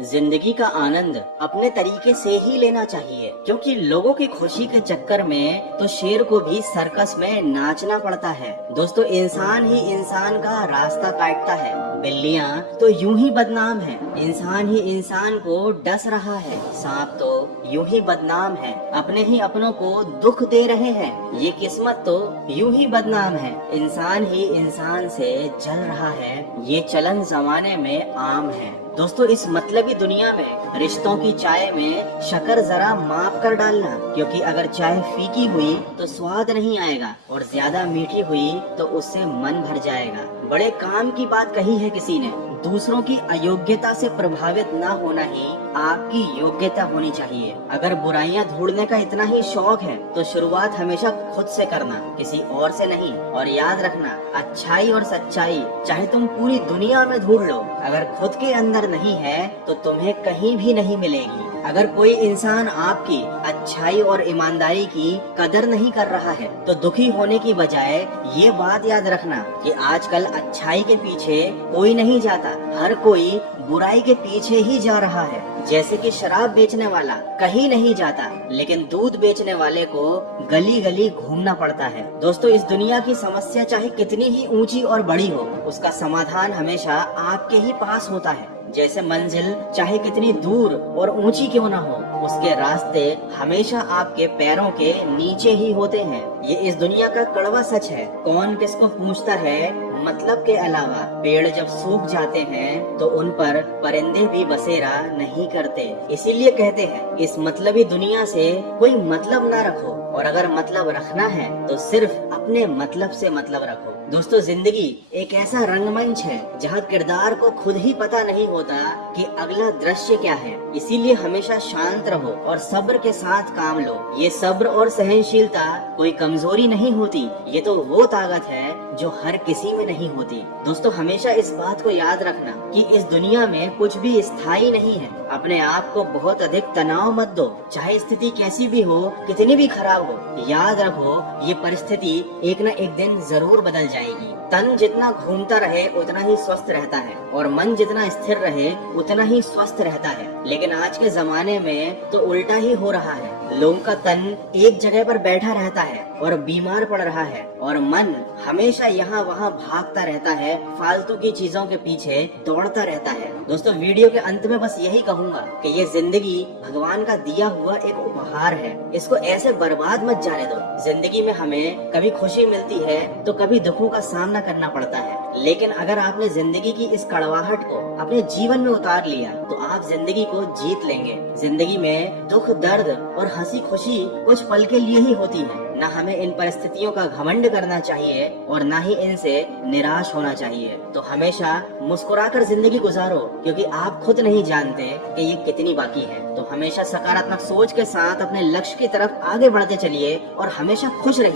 जिंदगी का आनंद अपने तरीके से ही लेना चाहिए, क्योंकि लोगों की खुशी के चक्कर में तो शेर को भी सर्कस में नाचना पड़ता है। दोस्तों, इंसान ही इंसान का रास्ता काटता है, बिल्लियाँ तो यूं ही बदनाम है, इंसान ही इंसान को डस रहा है, सांप तो यूं ही बदनाम है, अपने ही अपनों को दुख दे रहे हैं, ये किस्मत तो यूं ही बदनाम है, इंसान ही इंसान से जल रहा है, ये चलन जमाने में आम है। दोस्तों, इस मतलबी दुनिया में रिश्तों की चाय में शक्कर जरा माप कर डालना, क्योंकि अगर चाय फीकी हुई तो स्वाद नहीं आएगा और ज्यादा मीठी हुई तो उससे मन भर जाएगा। बड़े काम की बात कही है किसी ने, दूसरों की अयोग्यता से प्रभावित न होना ही आपकी योग्यता होनी चाहिए। अगर बुराइयां ढूंढने का इतना ही शौक है तो शुरुआत हमेशा खुद से करना, किसी और से नहीं। और याद रखना, अच्छाई और सच्चाई चाहे तुम पूरी दुनिया में ढूंढ लो, अगर खुद के अंदर नहीं है तो तुम्हें कहीं भी नहीं मिलेगी। अगर कोई इंसान आपकी अच्छाई और ईमानदारी की कदर नहीं कर रहा है तो दुखी होने की बजाय ये बात याद रखना कि आजकल अच्छाई के पीछे कोई नहीं जाता, हर कोई बुराई के पीछे ही जा रहा है। जैसे कि शराब बेचने वाला कहीं नहीं जाता, लेकिन दूध बेचने वाले को गली गली घूमना पड़ता है। दोस्तों, इस दुनिया की समस्या चाहे कितनी ही ऊंची और बड़ी हो, उसका समाधान हमेशा आपके ही पास होता है। जैसे मंजिल चाहे कितनी दूर और ऊंची क्यों ना हो, उसके रास्ते हमेशा आपके पैरों के नीचे ही होते हैं। ये इस दुनिया का कड़वा सच है। कौन किसको पूछता है मतलब के अलावा? पेड़ जब सूख जाते हैं तो उन पर परिंदे भी बसेरा नहीं करते। इसीलिए कहते हैं, इस मतलबी दुनिया से कोई मतलब ना रखो, और अगर मतलब रखना है तो सिर्फ अपने मतलब से मतलब रखो। दोस्तों, जिंदगी एक ऐसा रंगमंच है जहाँ किरदार को खुद ही पता नहीं होता कि अगला दृश्य क्या है। इसीलिए हमेशा शांत रहो और सब्र के साथ काम लो। ये सब्र और सहनशीलता कोई कमजोरी नहीं होती, ये तो वो ताकत है जो हर किसी में नहीं होती। दोस्तों, हमेशा इस बात को याद रखना कि इस दुनिया में कुछ भी स्थायी नहीं है। अपने आप को बहुत अधिक तनाव मत दो, चाहे स्थिति कैसी भी हो, कितनी भी खराब हो। याद रखो, ये परिस्थिति एक न एक दिन जरूर बदल जाएगी। तन जितना घूमता रहे उतना ही स्वस्थ रहता है, और मन जितना स्थिर रहे उतना ही स्वस्थ रहता है। लेकिन आज के जमाने में तो उल्टा ही हो रहा है। लोगों का तन एक जगह पर बैठा रहता है और बीमार पड़ रहा है, और मन हमेशा यहाँ वहाँ भागता रहता है, फालतू की चीजों के पीछे दौड़ता रहता है। दोस्तों, वीडियो के अंत में बस यही कहूंगा कि ये जिंदगी भगवान का दिया हुआ एक उपहार है, इसको ऐसे बर्बाद मत जाने दो। जिंदगी में हमें कभी खुशी मिलती है तो कभी दुखों का सामना करना पड़ता है, लेकिन अगर आपने जिंदगी की इस कड़वाहट को अपने जीवन में उतार लिया तो आप जिंदगी को जीत लेंगे। जिंदगी में दुख, दर्द और हंसी खुशी कुछ पल के लिए ही होती है। न हमें इन परिस्थितियों का घमंड करना चाहिए और न ही इनसे निराश होना चाहिए। तो हमेशा मुस्कुराकर जिंदगी गुजारो, क्योंकि आप खुद नहीं जानते कि ये कितनी बाकी है। तो हमेशा सकारात्मक सोच के साथ अपने लक्ष्य की तरफ आगे बढ़ते चलिए और हमेशा खुश रहिए।